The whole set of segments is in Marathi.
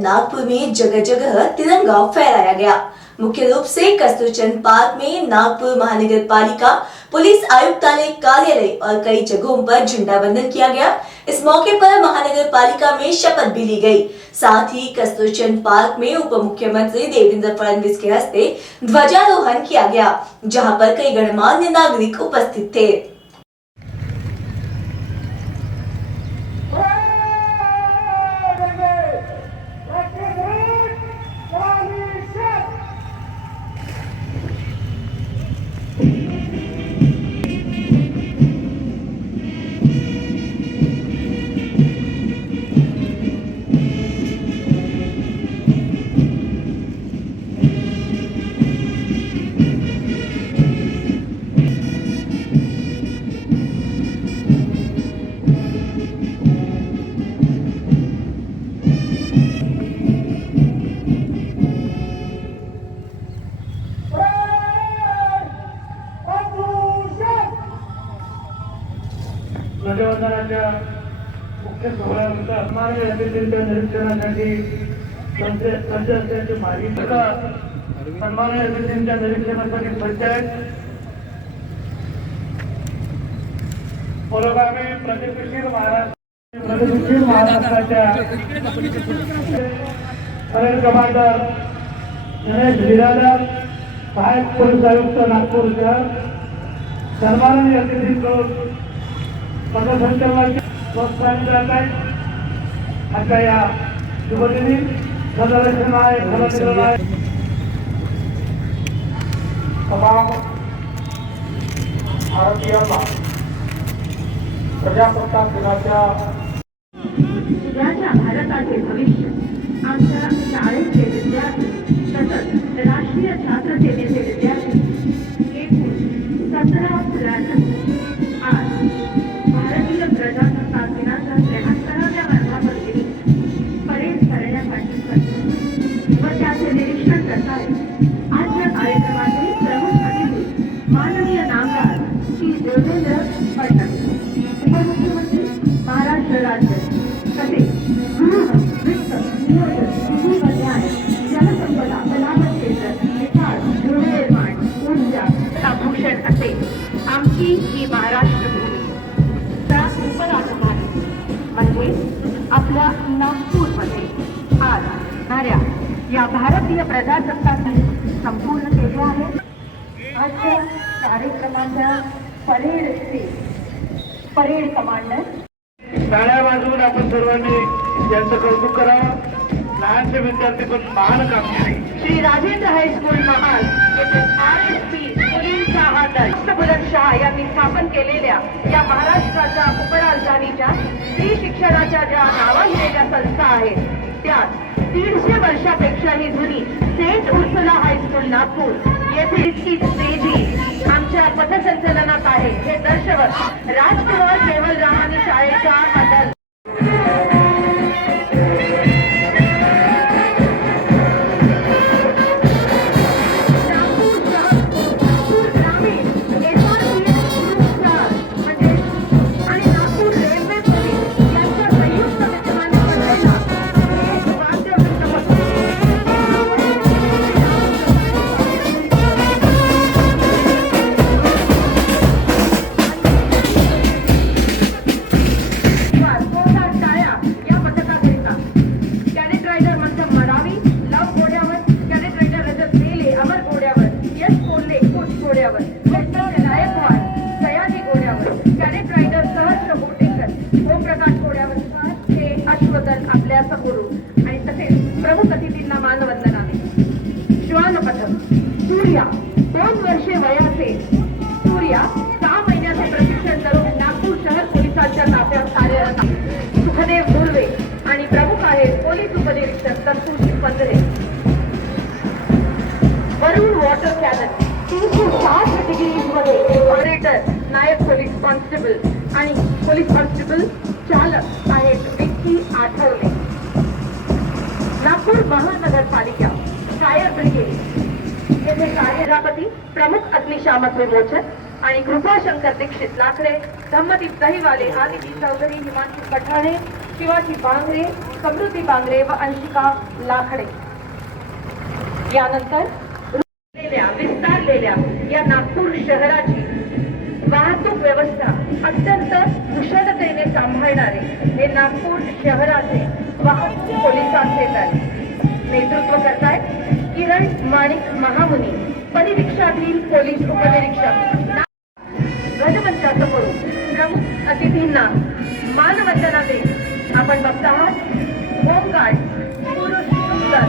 नागपुर में जगह जगह तिरंगा फहराया गया। मुख्य रूप से कस्तूरचंद पार्क में नागपुर महानगर पालिका पुलिस आयुक्तालय कार्यालय और कई जगहों पर झंडा वंदन किया गया। इस मौके पर महानगर पालिका में शपथ भी ली गई। साथ ही कस्तूरचंद पार्क में उप मुख्यमंत्री देवेंद्र फडणवीस के हस्ते ध्वजारोहण किया गया, जहां पर कई गणमान्य नागरिक उपस्थित थे। ध्वजवंदनाच्या मुख्य सोहळ्यानंतर सन्माननीय अतिथींच्या निरीक्षणासाठी सज्ज असल्याची माहिती सन्माननीय अतिथींच्या निरीक्षणासाठी सज्ज आहेत। पुरोगामी प्रगतिशील महाराष्ट्राच्या परेड कमांडर गणेश बिरादर, सहाय्यक पोलीस आयुक्त नागपूर शहर, सन्माननीय अतिथींकडून पथसंचलनाची प्रोत्साहन करत आहेत। आजच्या या शुभदिनी सदर्शन आहे तमाम भारतीयांना प्रजासत्ताक दिनाच्या भारताचे भविष्य आमच्या शाळेचे विद्यार्थी तसंच राष्ट्रीय छात्र सेनेचे विद्यार्थी एकूण 17 मुलांना आज भारतीय प्रजासत्ताक दिनाच्या 73व्या वर्धापनदिनी परेड करण्यासाठी व त्याचे निरीक्षण करताय। आजच्या कार्यक्रमाचे प्रमुख अतिथी माननीय नामदार श्री देवेंद्र फडणवीस, उपमुख्यमंत्री महाराष्ट्र राज्य, तसेच गृह, वित्त, नियोजन, विधी व न्याय, जलसंपदा, तलाव क्षेत्र, विकास, गृहनिर्माण, ऊर्जा, आभूषण असे आमची ही महाराष्ट्र भूमी उपराजधानी म्हणजे आपल्या नागपूरमध्ये आज होणाऱ्या या भारतीय प्रजासत्ताक दिन संपूर्ण केले आहे। आजच्या कार्यक्रमाच्या परेड कमांडर टाळ्या वाजवून आपण सर्वांनी यांचं कौतुक करावं। लहानसे विद्यार्थी पण महान काम केले। श्री राजेंद्र हायस्कूल महाल येथे RSP मुलींचा हा दल बुलंदशहा यांनी स्थापन केलेल्या या महाराष्ट्राच्या उपराजधानीच्या स्त्री शिक्षणाच्या ज्या नावाजलेल्या संस्था आहेत त्यात 150 वर्षापेक्षाही जुनी सेंट उर्सुला हायस्कूल नागपूर येथे इतकी तेजी आमच्या पथसंचलनात आहे हे दर्शवत राजकुमार केवलरामानी शाळेचा हा दल आणि तसेच प्रमुख अतिथींना मानवंदना। श्वानपथक सूर्या 2 वर्षे वयाचे सूर्या 6 महिन्याचे प्रशिक्षण करून नागपूर शहर पोलिसांच्या ताफ्यात कार्यरत आहे। सुखदेव गुर्वे आणि प्रमुख आहेत पोलीस उपनिरीक्षक कस्तुरजी पंधरे। वरुण वॉटर कॅनन 360 डिग्रीजमध्ये ऑपरेटर नायक पोलीस कॉन्स्टेबल आणि पोलीस कॉन्स्टेबल चालक आहेत विक्की आठवले। नागपूर महानगरपालिका फायर ब्रिगेड येथे कार्यपती प्रमुख अग्निशामक विमोचन आणि कृपाशंकर दीक्षित लाकडे, धम्मदीप दहीवाले, आदिती चौधरी, हिमांशू पठाणे, शिवाजी बांगरे, समृद्धी बांगरे व अंशिका लाकडे. यानंतर विस्तारलेल्या या नागपूर शहराची वाहतूक व्यवस्था अत्यंत कुशलतेने सांभाळणारे हे नागपूर शहराचे वाहतूक पोलिसांचे दल नेतृत्व करतायत किरण माणिक महामुनी, परिरिक्षाधीन पोलीस उपनिरीक्षक. ध्वजमंचासमोर प्रमुख अतिथींना मानवंदना देत आपण बघत आहात होमगार्ड पुरुष सुंदर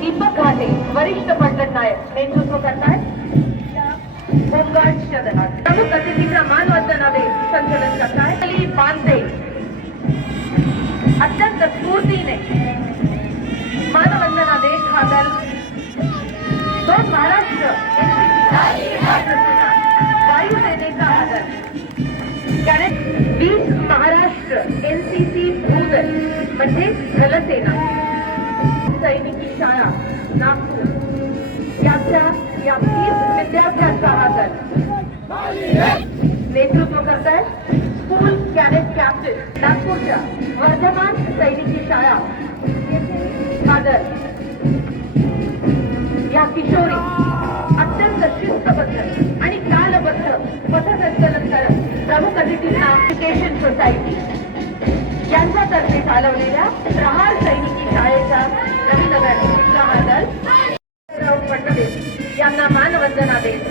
दीपक घाटे, वरिष्ठ पटल नायक नेतृत्व करतायत होमगार्ड दलात. प्रमुख अतिथींना मानवंदना देत संचलन करतायत अली बांदे. अत्यंत स्फूर्तीने मानवंदना देत हा दल दोन महाराष्ट्र वायुसेनेचा हा दल कारण 20 महाराष्ट्र NCC भूदल म्हणजे जलसेना सैनिकी शाळा नागपूर या 20 विद्यार्थ्यांचा हा दल नेतृत्व करतायत स्कूल कॅडेट कॅप्टन नागपूरच्या वर्धमान सैनिकी शाळा हा दल. या किशोरी अत्यंत शिस्तबद्ध आणि कालबद्ध पथसंचलन करत प्रमुख अतिथींना एज्युकेशन सोसायटी यांच्यातर्फे चालवलेल्या प्रहार सैनिकी शाळेच्या रविनगर इथला हा दल फडणवीस यांना मानवंदना देत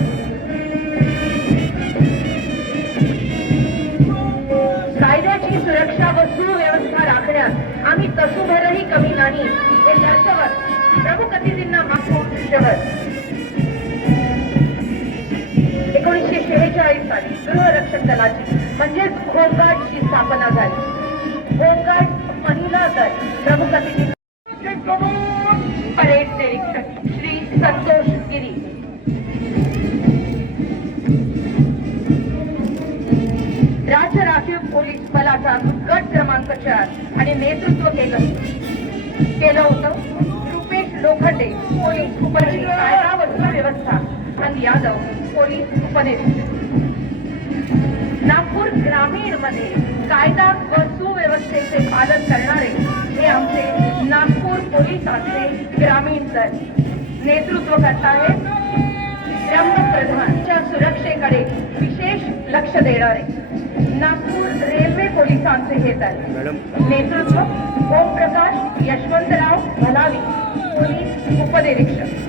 कायद्याची सुरक्षा व सुव्यवस्था राखण्यात आम्ही तसूभरही कमी नाही हे दर्शवत प्रमुख अतिथींना नागपूर शहर 1946 साली गृहरक्षक दलाची म्हणजेच होमगार्डची स्थापना झाली. होमगार्ड महिला दल प्रमुख अतिथी परेड निरीक्षक श्री संतोष गिरी. राज्य राखीव पोलीस बलाचा गट क्रमांक 4 आणि नेतृत्व केलं होतं रुपेश लोखंडे, पोलीस उपनिरीक्षक कायदा व सुव्यवस्था आणि यादव, पोलीस उपनिरीक्षक. नागपूर ग्रामीण मध्ये कायदा व सुव्यवस्थेचे पालन करणारे हे आमचे नागपूर पोलिसांचे ग्रामीण दल नेतृत्व करतायत प्रधानच्या सुरक्षेकडे विशेष लक्ष देणारे नागपूर रेल्वे पोलिसांचे हे दल नेतृत्व ओमप्रकाश यशवंतराव भलावी, पोलीस उपनिरीक्षक.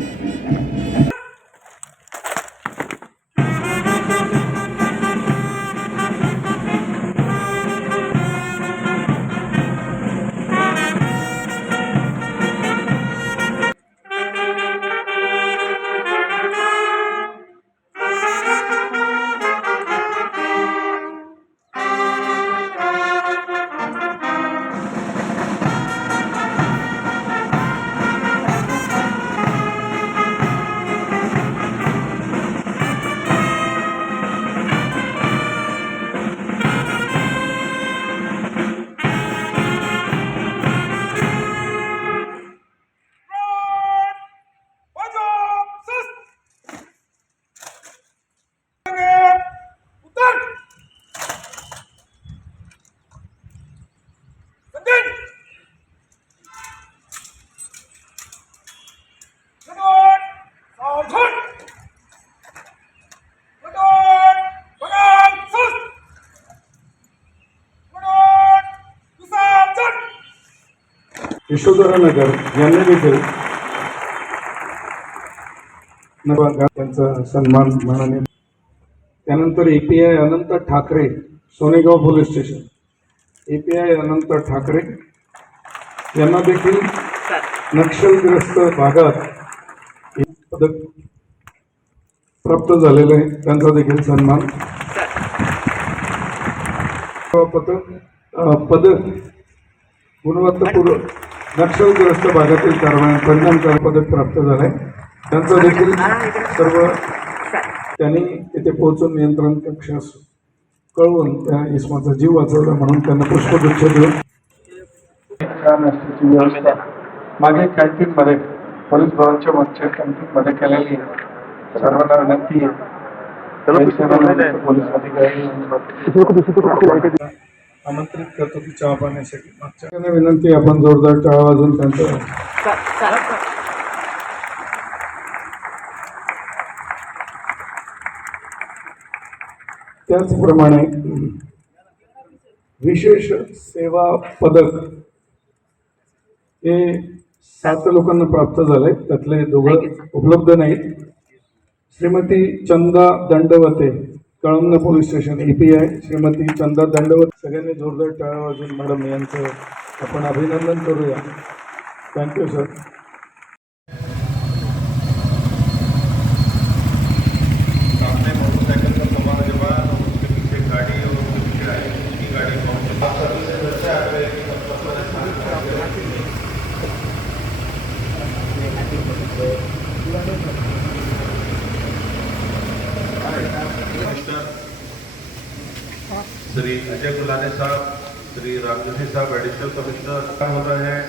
यशोधरानगर यांनी देखील त्यांचा सन्मान मानाने. त्यानंतर API Anant Thackeray, Sonegaon police station. API Anant Thackeray यांना देखील नक्षलग्रस्त भागात पदक प्राप्त झालेलं आहे, त्यांचा देखील सन्मान. पदक गुणवत्तापूर्ण नक्षलग्रस्त भागातील कारवाई परिणामकारक पदक प्राप्त झालंय, त्यांचा देखील सर्व त्यांनी तिथे पोहोचून नियंत्रण कक्षास कळवून त्या इसमाचा जीव वाचवला म्हणून त्यांना पुष्पगुच्छ देऊन व्यवस्था मागे कॅन्टीनमध्ये पोलीस भवनच्या मागच्या कॅन्टीनमध्ये केलेली आहे. सर्वांना विनंती आहे पोलीस अधिकारी आमंत्रित करतो की चहा पाण्यासाठी. मागच्या विनंती आहे, आपण जोरदार टाळा वाजून त्यांचं त्याचप्रमाणे विशेष सेवा पदक हे 7 लोकांना प्राप्त झालंय. त्यातले 2 उपलब्ध नाहीत. Shrimati Chanda Dandavate, Kalamna police station EPI. Shrimati Chanda Dandavate. सगळ्यांनी जोरदार टाळ्या वाजून मॅडम यांचं आपण अभिनंदन करूया. Thank you sir. सामने मोटरसाइकिल का सवार जवान और उसके पीछे गाड़ी और उसके पीछे आई उसकी गाड़ी पहुंच आप सभी से दर्शा आ रहे हैं कि कमिश्नर श्री अजय गुलाने साहब, श्री रामजोशी साहब एडिशनल कमिश्नर क्या हो रहे हैं.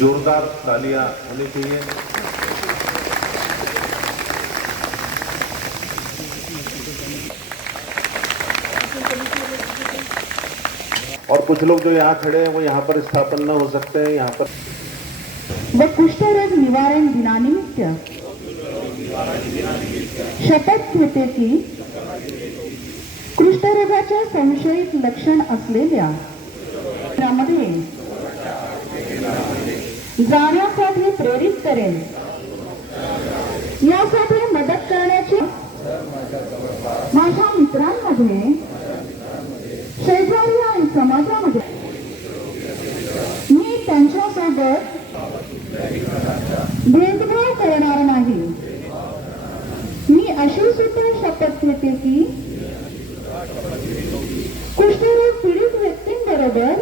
जोरदार तालियां होनी चाहिए. और कुछ लोग जो यहाँ खड़े हैं वो यहाँ पर स्थापन न हो सकते हैं. यहाँ पर व कुष्ठरोग निवारण दिनानिमित्त शपथ घेते की कुष्ठरोगाच्या संशयित लक्षण असलेल्या त्यामध्ये जाण्यासाठी प्रेरित करेन. यासाठी मदत करण्याची माझ्या मित्रांमध्ये, शेजारी आणि समाजामध्ये मी त्यांच्यासोबत भेदभाव करणार नाही. मी अशी सुद्धा शपथ घेते की कुष्ठरोग पीडित व्यक्तींबरोबर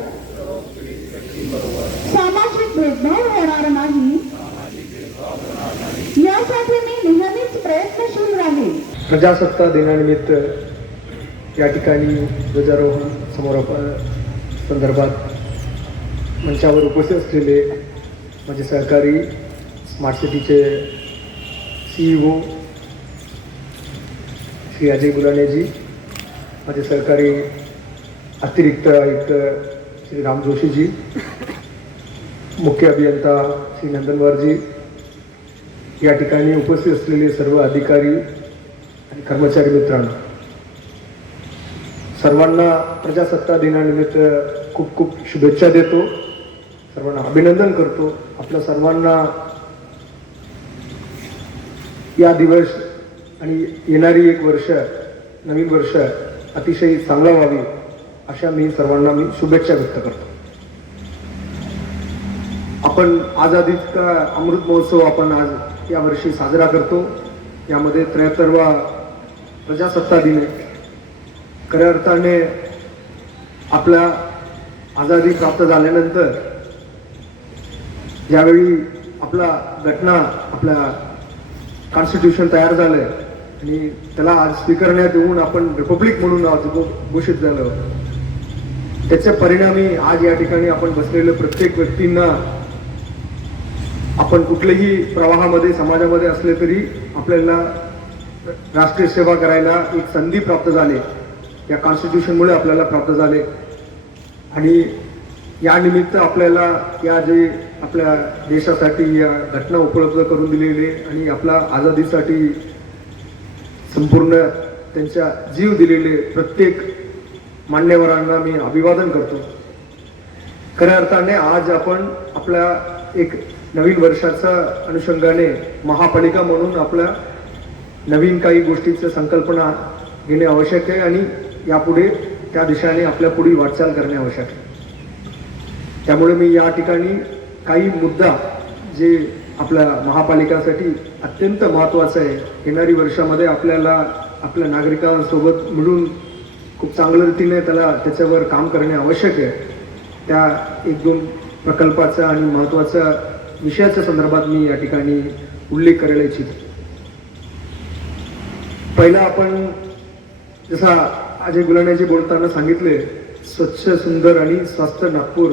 सामाजिक भेदभाव होणार नाही. यासाठी मी नेहमीच प्रयत्नशील राहील. प्रजासत्ताक दिनानिमित्त या ठिकाणी ध्वजारोहण संदर्भात मंचावर उपस्थित असलेले माझे सहकारी स्मार्ट सिटीचे CEO श्री अजय गुलानेजी, माझे सहकारी अतिरिक्त आयुक्त श्री राम जोशीजी, मुख्य अभियंता श्री नंदनवारजी, या ठिकाणी उपस्थित असलेले सर्व अधिकारी आणि कर्मचारी मित्रांनो, सर्वांना प्रजासत्ताक दिनानिमित्त खूप खूप शुभेच्छा देतो. सर्वांना अभिनंदन करतो. आपल्या सर्वांना या दिवस आणि येणारी एक वर्ष, नवीन वर्ष अतिशय चांगला व्हावी अशा सर्वांना मी शुभेच्छा व्यक्त करतो. आपण आझादीचा अमृत महोत्सव आपण आज यावर्षी साजरा करतो. यामध्ये 73वा प्रजासत्ताक दिन आहे. खऱ्या अर्थाने आपल्या आझादी प्राप्त झाल्यानंतर ज्यावेळी आपला घटना आपल्या कॉन्स्टिट्यूशन तयार झालंय आणि त्याला आज स्वीकारण्यात येऊन आपण रिपब्लिक म्हणून आज घोषित झालं, त्याच्या परिणामी आज या ठिकाणी आपण बसलेल्या प्रत्येक व्यक्तींना आपण कुठल्याही प्रवाहामध्ये समाजामध्ये असले तरी आपल्याला राष्ट्रीय सेवा करायला एक संधी प्राप्त झाली, या कॉन्स्टिट्यूशनमुळे आपल्याला प्राप्त झाले. आणि या निमित्त आपल्याला या जे आपल्या देशासाठी या घटना उपलब्ध करून दिलेले आणि आपल्या आझादीसाठी संपूर्ण त्यांचा जीव दिलेले प्रत्येक मान्यवरांना मी अभिवादन करतो. खऱ्या अर्थाने आज आपण आपल्या एक नवीन वर्षाच्या अनुषंगाने महापालिका म्हणून आपल्या नवीन काही गोष्टीचं संकल्पना घेणे आवश्यक आहे आणि यापुढे त्या दिशेने आपल्या पुढील वाटचाल करणे आवश्यक आहे. त्यामुळे मी या ठिकाणी काही मुद्दा जे आपल्या महापालिकासाठी अत्यंत महत्त्वाचं आहे, येणारी वर्षामध्ये आपल्याला आपल्या नागरिकांसोबत मिळून खूप चांगल्या रीतीने त्याच्यावर काम करणे आवश्यक आहे, त्या एक दोन प्रकल्पाचा आणि महत्त्वाच्या विषयाच्या संदर्भात मी या ठिकाणी उल्लेख करायला इच्छितो. पहिला आपण जसा अजय गुलाण्याजी बोलताना सांगितले, स्वच्छ सुंदर आणि स्वस्थ नागपूर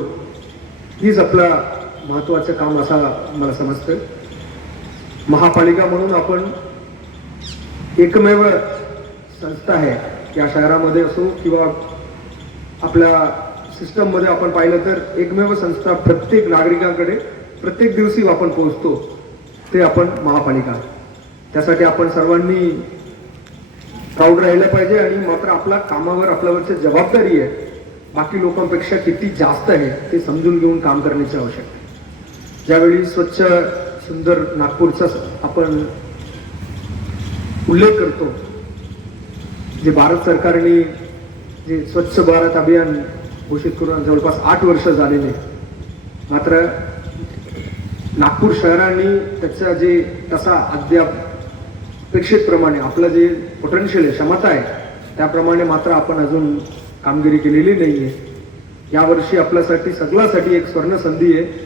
हीच आपला महत्त्वाचं काम असा मला समजतं. महापालिका म्हणून आपण एकमेव संस्था आहे या शहरामध्ये असो किंवा आपल्या सिस्टममध्ये आपण पाहिलं तर एकमेव संस्था प्रत्येक नागरिकांकडे प्रत्येक दिवशी आपण पोहोचतो, ते आपण महापालिका. त्यासाठी आपण सर्वांनी प्राऊड राहिलं पाहिजे आणि मात्र आपल्या कामावर आपल्यावरची जबाबदारी आहे बाकी लोकांपेक्षा किती जास्त आहे ते समजून घेऊन काम करण्याची आवश्यकता आहे. ज्यावेळी स्वच्छ सुंदर नागपूरचा आपण उल्लेख करतो, जे भारत सरकारने जे स्वच्छ भारत अभियान घोषित करून जवळपास 8 वर्ष झालेले, मात्र नागपूर शहराने त्याचा जे तसा अद्याप अपेक्षितप्रमाणे आपलं जे पोटेन्शियल आहे, क्षमता आहे, त्याप्रमाणे मात्र आपण अजून कामगिरी केलेली नाही आहे. यावर्षी आपल्यासाठी सगळ्यासाठी एक स्वर्ण संधी आहे.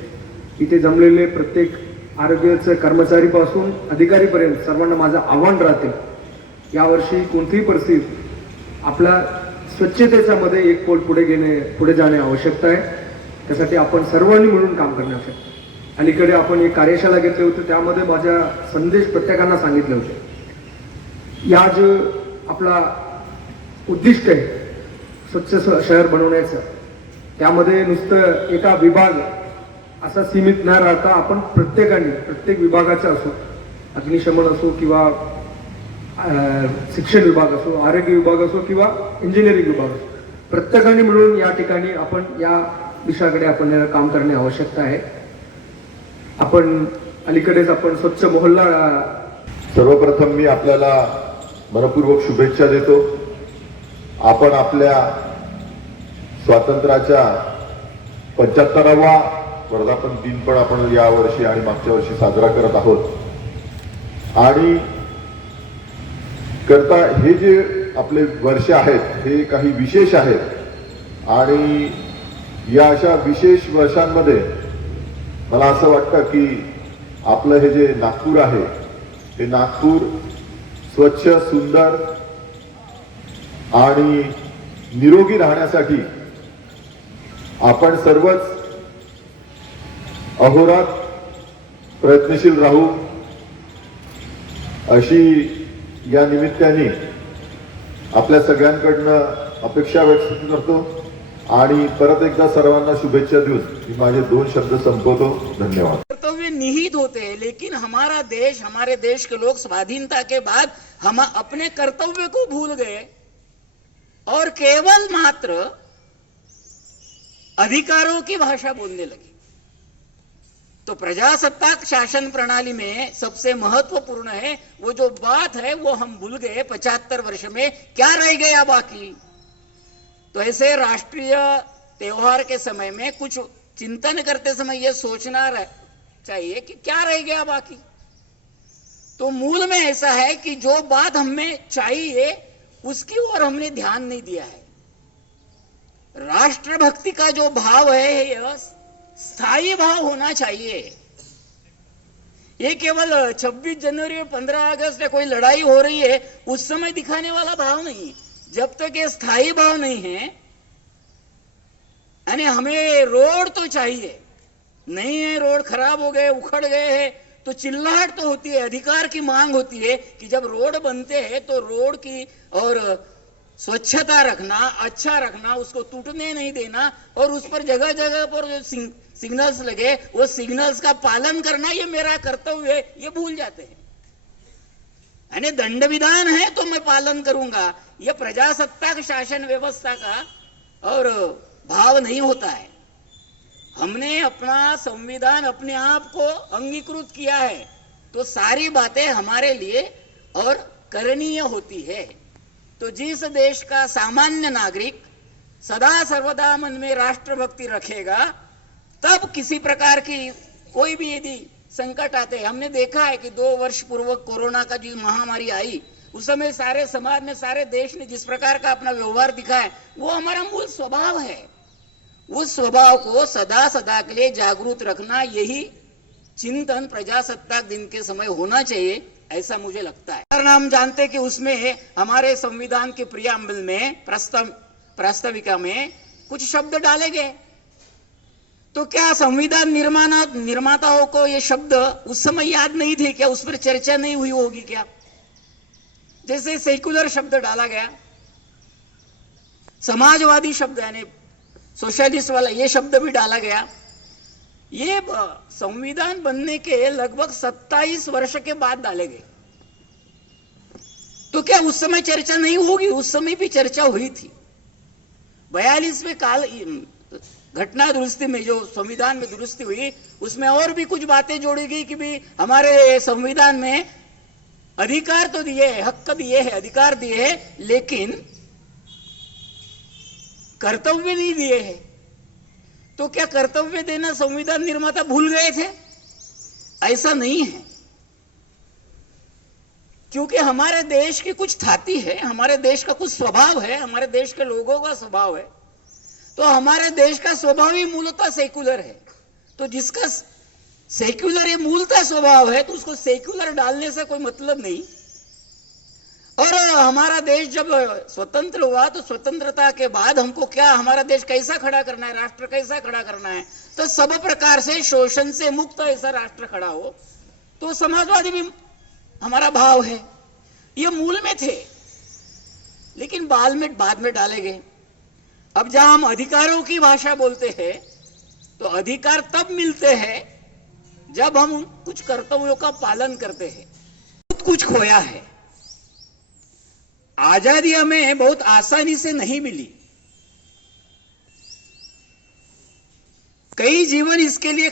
इथे जमलेले प्रत्येक आरोग्याचे कर्मचारीपासून अधिकारीपर्यंत सर्वांना माझं आव्हान राहते, यावर्षी कोणतीही परिस्थिती आपल्या स्वच्छतेच्या मध्ये एक पाऊल पुढे जाणे आवश्यकता आहे. त्यासाठी आपण सर्वांनी मिळून काम करणे आवश्यक आहे. अलीकडे आपण एक कार्यशाळा घेतली होती, त्यामध्ये माझा संदेश प्रत्येकांना सांगितले होते. या जो आपला उद्दिष्ट आहे स्वच्छ शहर बनवण्याचं, त्यामध्ये नुसतं एका विभाग असा सीमित न राहता आपण प्रत्येकाने प्रत्येक विभागाचा असो, अग्निशमन असो किंवा शिक्षण विभाग असो, आरोग्य विभाग असो किंवा इंजिनिअरिंग विभाग असो, प्रत्येकाने मिळून या ठिकाणी आपण या दिशाकडे आपण काम करणे आवश्यकता आहे. आपण अलीकडेच आपण स्वच्छ मोहल्ला. सर्वप्रथम मी आपल्याला मनपूर्वक शुभेच्छा देतो. आपण आपल्या स्वातंत्र्याच्या 75वा वर्धापन दिन पण आपण या वर्षी आणि मागच्या वर्षी साजरा करत आहोत. आणि करता हे जे आपले वर्ष आहेत हे काही विशेष आहेत आणि या अशा विशेष वर्षांमध्ये मला असं वाटतं की आपलं हे जे नागपूर आहे हे नागपूर स्वच्छ सुंदर आणि निरोगी राहण्यासाठी आपण सर्वच अहोरात्र प्रयत्नशील राहू अशी या निमित्ताने आपल्या सगळ्यांकडनं अपेक्षा व्यक्त करतो आणि परत एकदा सर्वांना शुभेच्छा देऊन मी माझे 2 शब्द संपवतो. धन्यवाद. कर्तव्य निहित होते हैं, लेकिन हमारा देश, हमारे देश के लोग स्वाधीनता के बाद हम अपने कर्तव्य को भूल गए और केवल मात्र अधिकारों की भाषा बोलने लगे. तो प्रजासत्ताक शासन प्रणाली में सबसे महत्वपूर्ण है वो जो बात है वो हम भूल गए. 75 वर्ष में क्या रह गया बाकी. तो ऐसे राष्ट्रीय त्योहार के समय में कुछ चिंतन करते समय ये सोचना चाहिए कि क्या रह गया बाकी. तो मूल में ऐसा है कि जो बात हमें चाहिए उसकी ओर हमने ध्यान नहीं दिया है. राष्ट्रभक्ति का जो भाव है यह स्थायी भाव होना चाहिए. ये केवल 26 जनवरी और 15 अगस्त में कोई लड़ाई हो रही है उस समय दिखाने वाला भाव नहीं है। जब तक ये स्थायी भाव नहीं है, यानी हमें रोड तो चाहिए, नहीं है रोड खराब हो गए, उखड़ गए हैं, तो चिल्लाहट तो होती है, अधिकार की मांग होती है कि जब रोड बनते हैं तो रोड की और स्वच्छता रखना, अच्छा रखना, उसको टूटने नहीं देना, और उस पर जगह जगह पर जो सिग्नल्स लगे वो सिग्नल्स का पालन करना ये मेरा कर्तव्य है, ये भूल जाते हैं। यानी दंड विधान है तो मैं पालन करूंगा, यह प्रजासत्ताक शासन व्यवस्था का और भाव नहीं होता है। हमने अपना संविधान अपने आप को अंगीकृत किया है तो सारी बातें हमारे लिए और करणीय होती है। तो जिस देश का सामान्य नागरिक सदा सर्वदा मन में राष्ट्रभक्ति रखेगा, तब किसी प्रकार की कोई भी यदि संकट आते हैं, हमने देखा है कि 2 वर्ष पूर्व कोरोना का जो महामारी आई, उस समय सारे समाज ने, सारे देश ने जिस प्रकार का अपना व्यवहार दिखाया, वो हमारा मूल स्वभाव है। उस स्वभाव को सदा सदा के लिए जागरूक रखना, यही चिंतन प्रजासत्ताक दिन के समय होना चाहिए, ऐसा मुझे लगता है। कारण हम जानते हैं कि उसमें हमारे संविधान के प्रियम्बल में, प्रास्ताविका में कुछ शब्द डाले गए। तो क्या संविधान निर्माताओं को ये शब्द उस समय याद नहीं थे क्या? उस पर चर्चा नहीं हुई होगी क्या? जैसे सेक्युलर शब्द डाला गया, समाजवादी शब्द यानी सोशलिस्ट वाला ये शब्द भी डाला गया। ये संविधान बनने के लगभग 27 वर्ष के बाद डाले गए। तो क्या उस समय चर्चा नहीं होगी? उस समय भी चर्चा हुई थी। 42वें काल घटना दुरुस्ती में, जो संविधान में दुरुस्ती हुई, उसमें और भी कुछ बातें जोड़ी गई कि भी हमारे संविधान में अधिकार तो दिए हैं, हक दिए हैं, अधिकार दिए हैं, लेकिन कर्तव्य नहीं दिए हैं। तो क्या कर्तव्य देना संविधान निर्माता भूल गए थे? ऐसा नहीं है, क्योंकि हमारे देश की कुछ थाती है, हमारे देश का कुछ स्वभाव है, हमारे देश के लोगों का स्वभाव है। तो हमारे देश का स्वभाव ही मूलतः सेक्युलर है। तो जिसका सेक्युलर ये मूलतः स्वभाव है, तो उसको सेक्युलर डालने से कोई मतलब नहीं। और हमारा देश जब स्वतंत्र हुआ, तो स्वतंत्रता के बाद हमको क्या, हमारा देश कैसा खड़ा करना है, राष्ट्र कैसा खड़ा करना है, तो सब प्रकार से शोषण से मुक्त ऐसा राष्ट्र खड़ा हो। तो समाजवादी भी हमारा भाव है, ये मूल में थे, लेकिन बाद में डाले गए। अब जहां हम अधिकारों की भाषा बोलते हैं, तो अधिकार तब मिलते हैं जब हम कुछ कर्तव्यों का पालन करते हैं। बहुत कुछ खोया है। आजादी हमें बहुत आसानी से नहीं मिली, कई जीवन इसके लिए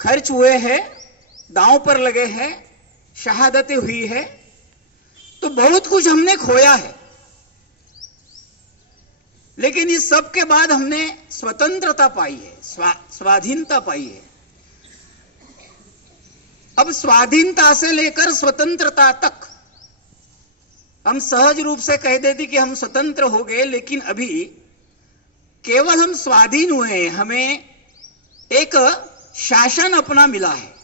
खर्च हुए हैं, दांव पर लगे हैं, शहादतें हुई है, तो बहुत कुछ हमने खोया है। लेकिन इस सब के बाद हमने स्वतंत्रता पाई है, स्वाधीनता पाई है। अब स्वाधीनता से लेकर स्वतंत्रता तक हम सहज रूप से कह देते कि हम स्वतंत्र हो गए, लेकिन अभी केवल हम स्वाधीन हुए हैं, हमें एक शासन अपना मिला है,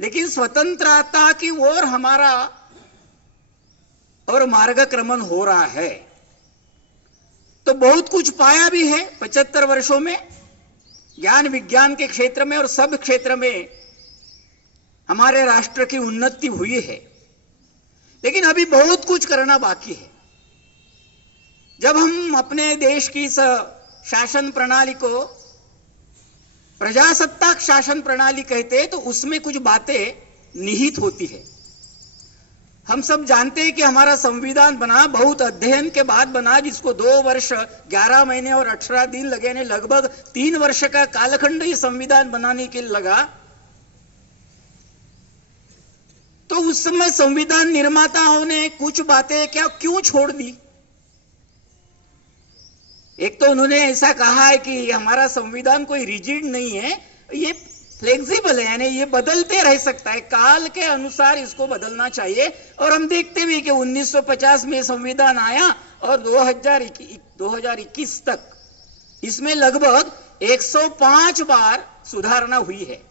लेकिन स्वतंत्रता की ओर हमारा और मार्गक्रमण हो रहा है। तो बहुत कुछ पाया भी है 75 वर्षों में, ज्ञान विज्ञान के क्षेत्र में और सब क्षेत्र में हमारे राष्ट्र की उन्नति हुई है, लेकिन अभी बहुत कुछ करना बाकी है। जब हम अपने देश की इस शासन प्रणाली को प्रजासत्ताक शासन प्रणाली कहते हैं, तो उसमें कुछ बातें निहित होती है। हम सब जानते हैं कि हमारा संविधान बना बहुत अध्ययन के बाद बना, जिसको 2 वर्ष 11 महीने और 18 दिन लगे, ने लगभग 3 वर्ष का कालखंड ये संविधान बनाने के लिए लगा। तो उस समय संविधान निर्माताओं ने कुछ बातें क्यों छोड़ दी? एक तो उन्होंने ऐसा कहा है कि हमारा संविधान कोई रिजिड नहीं है, ये फ्लेक्सिबल है, यानी ये बदलते रह सकता है, काल के अनुसार इसको बदलना चाहिए। और हम देखते भी कि 1950 में संविधान आया और 2021 तक इसमें लगभग 105 बार सुधारणा हुई है।